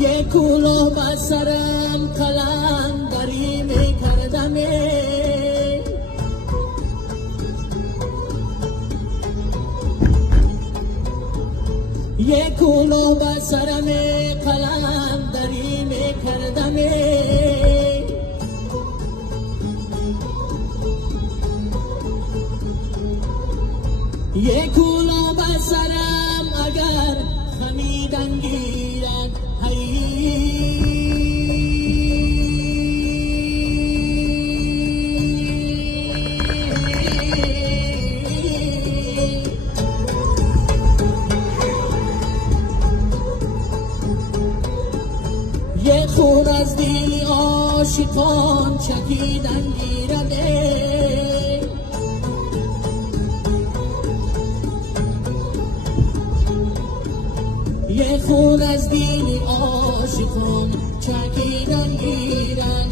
یه کلاه بر سرم قلندری میکردم، یه کلاه بر سرم قلندری میکردم، یه کلاه بر سرم اگر خمیدن گیرن یه خون از دل عاشقان چکیدن گیرده، یه خون از دل عاشقان چکیدن گیرن